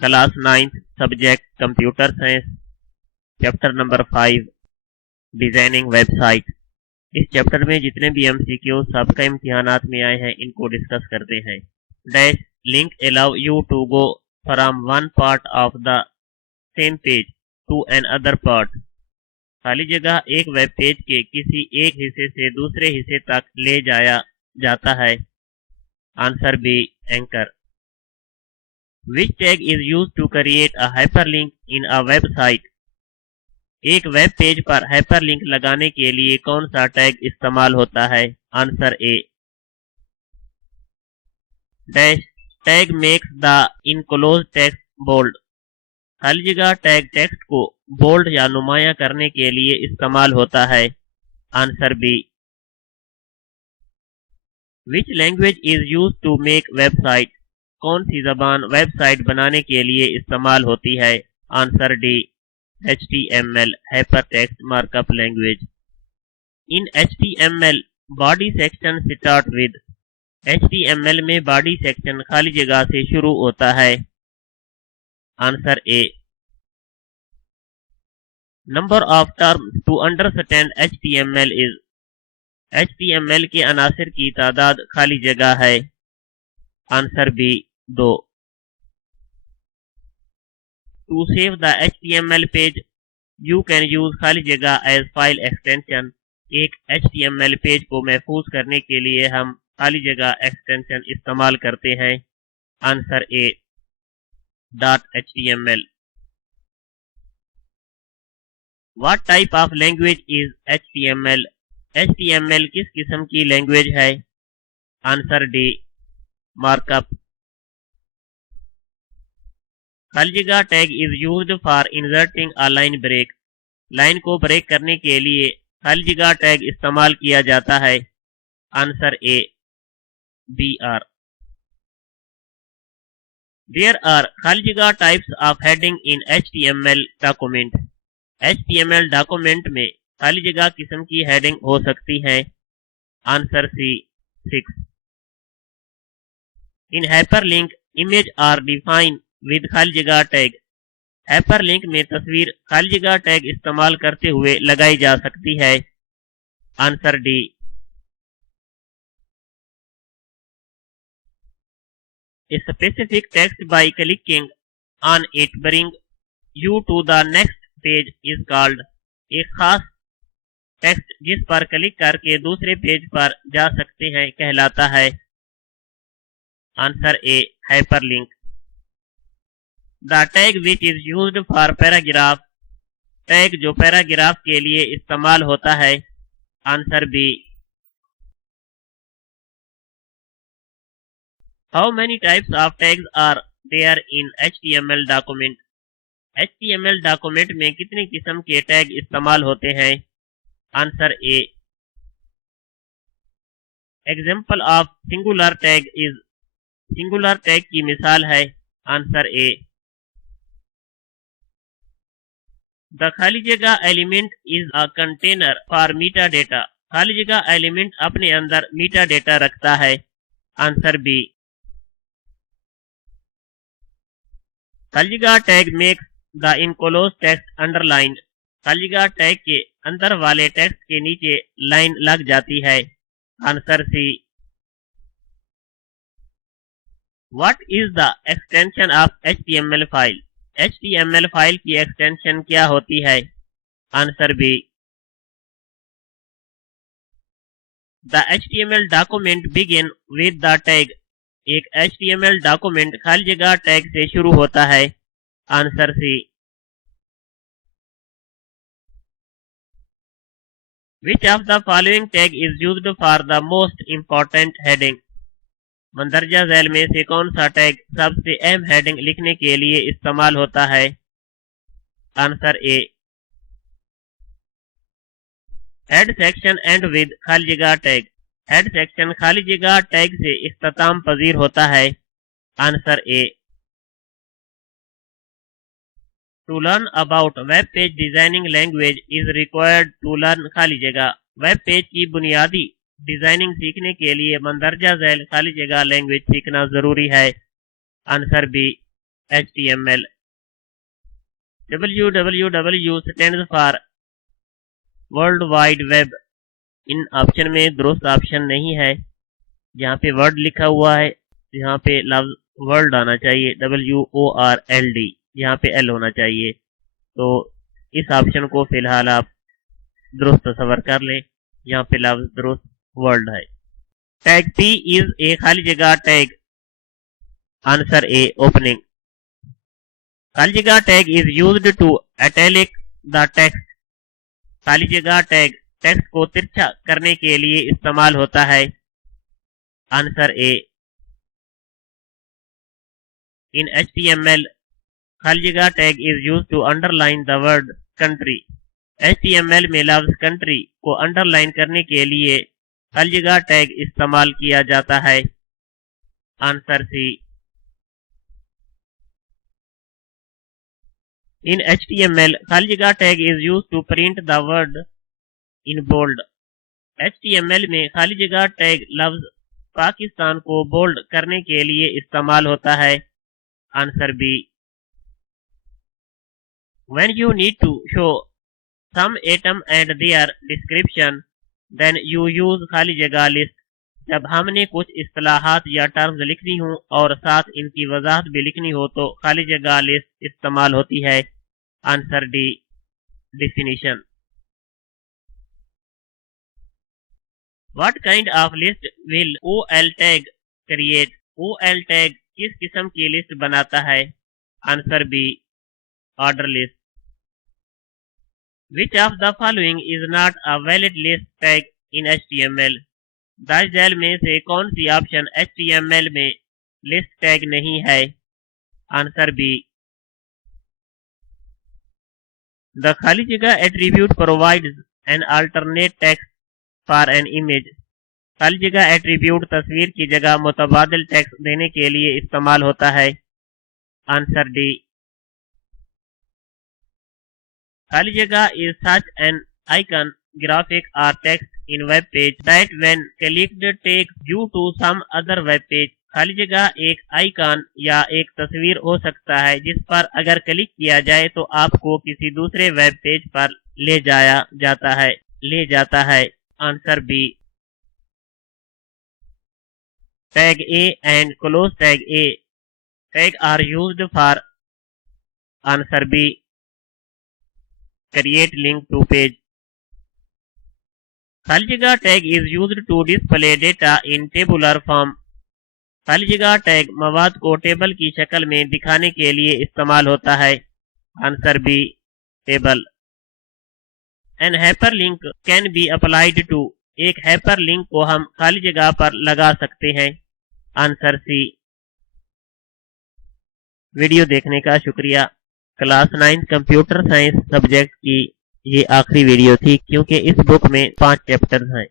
Class 9th subject computer science, chapter number 5 designing website. इस chapter में जितने भी एमसीक्यू सबका इम्तिहानात में आए हैं इनको डिस्कस करते हैं। Dash link allow you to go from one part of the same page to another part. खाली जगह एक वेब पेज के किसी एक हिस्से से दूसरे हिस्से तक ले जाया जाता है। Answer B anchor. Which tag is used to create a hyperlink in a website? एक वेब पेज पर हाइपरलिंक लगाने के लिए कौन सा टैग इस्तेमाल होता है? Answer A. Dash tag makes the enclosed text bold. खाली जगह टैग टेक्स्ट को बोल्ड या नुमाया करने के लिए इस्तेमाल होता है। Answer B. Which language is used to make website? कौन सी जबान वेबसाइट बनाने के लिए इस्तेमाल होती है? Answer D HTML hypertext markup language. In HTML body section start with. HTML में बॉडी सेक्शन खाली जगह से शुरू होता है। Answer A. Number of terms to understand HTML is. HTML के अनासिर की तादाद खाली जगह है। Answer B 2। To save the HTML page you can use खाली जगह एज फाइल एक्सटेंशन। एक HTML पेज को महफूज करने के लिए हम खाली जगह एक्सटेंशन इस्तेमाल करते हैं। Answer A .html। What type of language is HTML? HTML किस किस्म की लैंग्वेज है? Answer D markup. खाली जगह tag is used for inserting a line break. Line को ब्रेक करने के लिए खाली जगह टैग इस्तेमाल किया जाता है। Answer A BR। There are खाली जगह types of heading in HTML document. HTML document में खाली जगह किस्म की हेडिंग हो सकती है। Answer C 6। In hyperlink image are define with खाली जगह टैग। हाइपरलिंक में तस्वीर खाली जगह टैग इस्तेमाल करते हुए लगाई जा सकती है। Answer D. A specific text by clicking on it bring you to the next page is called। एक खास टेक्स्ट जिस पर क्लिक करके दूसरे पेज पर जा सकते हैं कहलाता है। Answer A hyperlink. The tag which is used for paragraph. Tag जो पैराग्राफ के लिए इस्तेमाल होता है। Answer B. How many types of tags are there in HTML document? HTML document में कितनी किस्म के टैग इस्तेमाल होते हैं? Answer A. Example of singular tag is. Singular tag की मिसाल है। Answer A. द खाली जगह element is a container for meta data. खाली जगह एलिमेंट अपने अंदर मीटा डेटा रखता है। Answer B. खाली जगह tag makes the enclosed text underlined. खाली जगह टैग के अंदर वाले टेक्स्ट के नीचे लाइन लग जाती है। Answer C. What is the extension of HTML file? HTML file की एक्सटेंशन क्या होती है? Answer B. The HTML document begin with the tag. एक HTML डॉक्यूमेंट खाली जगह टैग से शुरू होता है। Answer C. Which of the following tag is used for the most important heading? मंदरजा झैल में से कौन सा टैग सबसे अहम हेडिंग लिखने के लिए इस्तेमाल होता है? Answer A. Head section and with खाली जगह टैग। हेड सेक्शन खाली जगह टैग से इख्तिताम पजीर होता है। Answer A. To learn about web page designing language is required to learn खाली जगह। वेब पेज की बुनियादी डिजाइनिंग सीखने के लिए मंदरजा झैल खाली जगह लैंग्वेज सीखना जरूरी है। Answer B HTML। www stands for world wide web. इन ऑप्शन में दुरुस्त ऑप्शन नहीं है। यहाँ पे वर्ड लिखा हुआ है, यहाँ पे लफ्ज वर्ल्ड आना चाहिए, WORLD, यहाँ पे L होना चाहिए। तो इस ऑप्शन को फिलहाल आप दुरुस्त तस्वर कर लें। यहाँ पे लफ्ज दुरुस्त वर्ल्ड है। टैग P इज ए खाली जगह टैग। Answer A opening. खाली जगह tag is used to italic the text. खाली जगह टैग टेक्स्ट को तिरछा करने के लिए इस्तेमाल होता है। आंसर ए। इन HTML खाली जगह tag is used to underline the word country. HTML में लफ्ज कंट्री को अंडरलाइन करने के लिए खाली जगह टैग इस्तेमाल किया जाता है। आंसर सी। इन HTML खाली जगह tag is used to print the word in bold. HTML में खाली जगह टैग लफ्ज पाकिस्तान को बोल्ड करने के लिए इस्तेमाल होता है। Answer B. When you need to show some atom and their description, then you use खाली जगह लिस्ट। जब हमने कुछ इस्तेलाहात या टर्म्स लिखनी हो और साथ इनकी वजाहत भी लिखनी हो तो खाली जगह लिस्ट इस्तेमाल होती है। Answer D definition. What kind of list will OL tag create? OL tag किस किस्म की लिस्ट बनाता है? Answer B order list. Which of the following is not a valid list tag in HTML? दाइजैल में से कौन सी ऑप्शन HTML में list tag नहीं है? Answer B. The खाली जगह attribute provides an alternate text for an image। खाली जगह एट्रीब्यूट तस्वीर की जगह मुतबादिल टेक्स्ट देने के लिए इस्तेमाल होता है। Answer D. खाली जगह is such an icon, graphic और text in web page that when clicked takes you to some other web page. खाली जगह एक आइकन या एक तस्वीर हो सकता है जिस पर अगर क्लिक किया जाए तो आपको किसी दूसरे वेब पेज पर ले जाता है। Answer B. Tag A and close tag A tag are used for. Answer B create link to page. खाली जगह tag is used to display data in tabular form. खाली जगह टैग मवाद को टेबल की शक्ल में दिखाने के लिए इस्तेमाल होता है। Answer B table. An hyperlink can be applied to. एक हाइपरलिंक को हम खाली जगह पर लगा सकते हैं। Answer C. वीडियो देखने का शुक्रिया। क्लास 9 कंप्यूटर साइंस सब्जेक्ट की ये आखिरी वीडियो थी क्योंकि इस बुक में 5 चैप्टर्स हैं।